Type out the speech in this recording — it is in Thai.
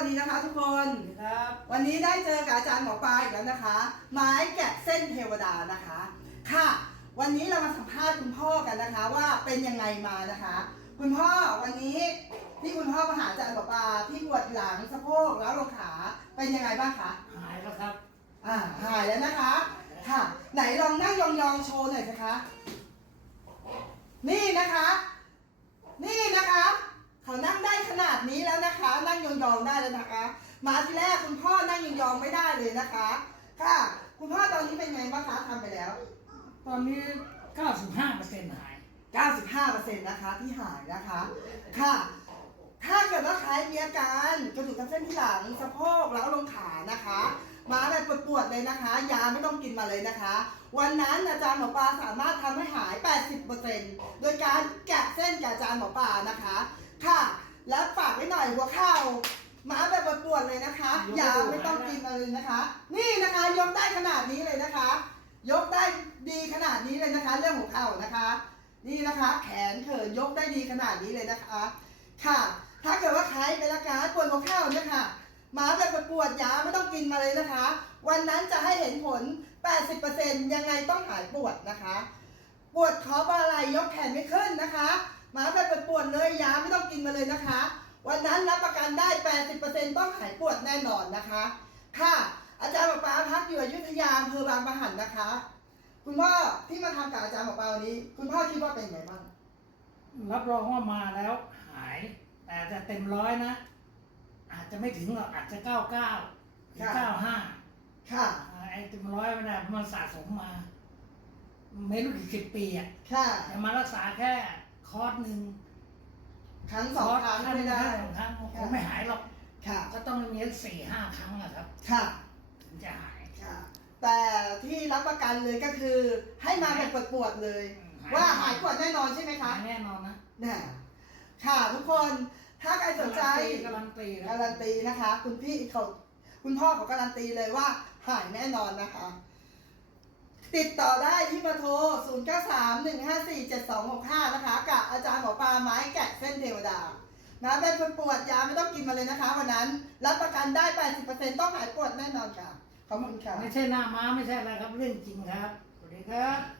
วัสดีนะคะทุกคน ครับ วันนี้ได้เจอกับอาจารย์หมอปลาอีกแล้วนะคะ ไม้แกะเส้นเทวดานะคะ ค่ะ วันนี้เรามาสัมภาษณ์คุณพ่อกันนะคะ ว่าเป็นยังไงมานะคะ คุณพ่อวันนี้ที่คุณพ่อมาหาอาจารย์หมอปลาที่ปวดหลังสะโพกแล้วลงขาเป็นยังไงบ้างคะหายแล้วครับ อ่าหายแล้วนะคะ ค่ะ ไหนลองนั่งยองๆโชว์หน่อยสิคะ นี่นะคะ นี่นะคะ เขานั่งได้ข นาดนี้แล้วนะคะ นั่งยองๆได้แล้วนะคะมาที่แรกคุณพ่อนั่งยองๆไม่ได้เลยนะคะ ค่ะ คุณพ่อตอนนี้เป็นไงบ้างคะทำไปแล้ว ตอนนี้ 95เปอร์เซ็นต์หาย 95%นะคะที่หายนะคะ ค่ะ ถ้าเกิดว่าใครมีอาการกระดูกทับเส้นที่หลังสะโพกแล้วก็ลงขานะคะ มาแบบปวดๆเลยนะคะ ยาไม่ต้องกินมาเลยนะคะ วันนั้นอาจารย์หมอปลาสามารถทำให้หาย 80%โดยการแกะเส้นกับอาจารย์หมอปลานะคะ ค่ะ แล้วฝากไว้หน่อยหัวเข่ามาแบบปวดๆเลยนะคะยาไม่ต้องกินมาเลยนะคะ นี่นะคะยกได้ขนาดนี้เลยนะคะ ยกได้ดีขนาดนี้เลยนะคะ เรื่องหัวเข่านะคะ นี่นะคะ แขนเขินยกได้ดีขนาดนี้เลยนะคะ ค่ะ ถ้าเกิดว่าใครเป็นอาการปวดหัวเข่าเนี่ยค่ะมาแบบปวดยาไม่ต้องกินมาเลยนะคะ วันนั้นจะให้เห็นผล 80%ยังไงต้องหายปวดนะคะ ปวดคอบอะไรย ม่ต้องกินมาเลยนะคะ วันนั้นรับประกันได้ 80%ต้องหายปวดแน่นอนนะคะ ค่ะ อาจารย์หมอปลาพักอยู่อยุธยาอำเภอบางปะหันนะคะ คุณพ่อที่มาทำกับอาจารย์หมอปลาวันนี้ คุณพ่อคิดว่าเป็นไงบ้าง รับรองว่ามาแล้วหาย แต่จะเต็มร้อยนะ อาจจะไม่ถึงหรอกอาจจะ99หรือค่ะ95ค่ะ ไอ้เต็มร้อยไม่ได้เพราะมันสะสมมา ไม่รู้กี่สิบปีอะค่ะ แต่มารักษาแค่คอร์สหนึ่ง ครั้งสองครั้งคอร์สไม่ได้สองครั้งคงไม่หายหรอกค่ะ ก็ต้องมีสี่ห้าครั้งอะครับ ค่ะถึงจะหายค่ะ แต่ที่รับประกันเลยก็คือ ให้มาแบบปวดๆเลยหายว่าหายปวดแน่นอนใช่ไหมคะหายแน่นอนนะเนี่ยค่ะทุกคนถ้าใครสนใจการันตีนะการันตีนะคะ คุณพี่เขาคุณพ่อเขาการันตีเลยว่าหายแน่นอนนะคะ ติดต่อได้ที่เบอร์โทร 0 9 3 1 5 4 7 2 6 5 นะคะ กับอาจารย์หมอปลาไม้แกะเส้นเทวดา นะเป็นคนปวดยาไม่ต้องกินมาเลยนะคะวันนั้น รับประกันได้ 80%ต้องหายปวดแน่นอนค่ะ ขอบคุณค่ะ ไม่ใช่หน้าม้าไม่ใช่อะไรครับเรื่องจริงครับสวัสดีครับ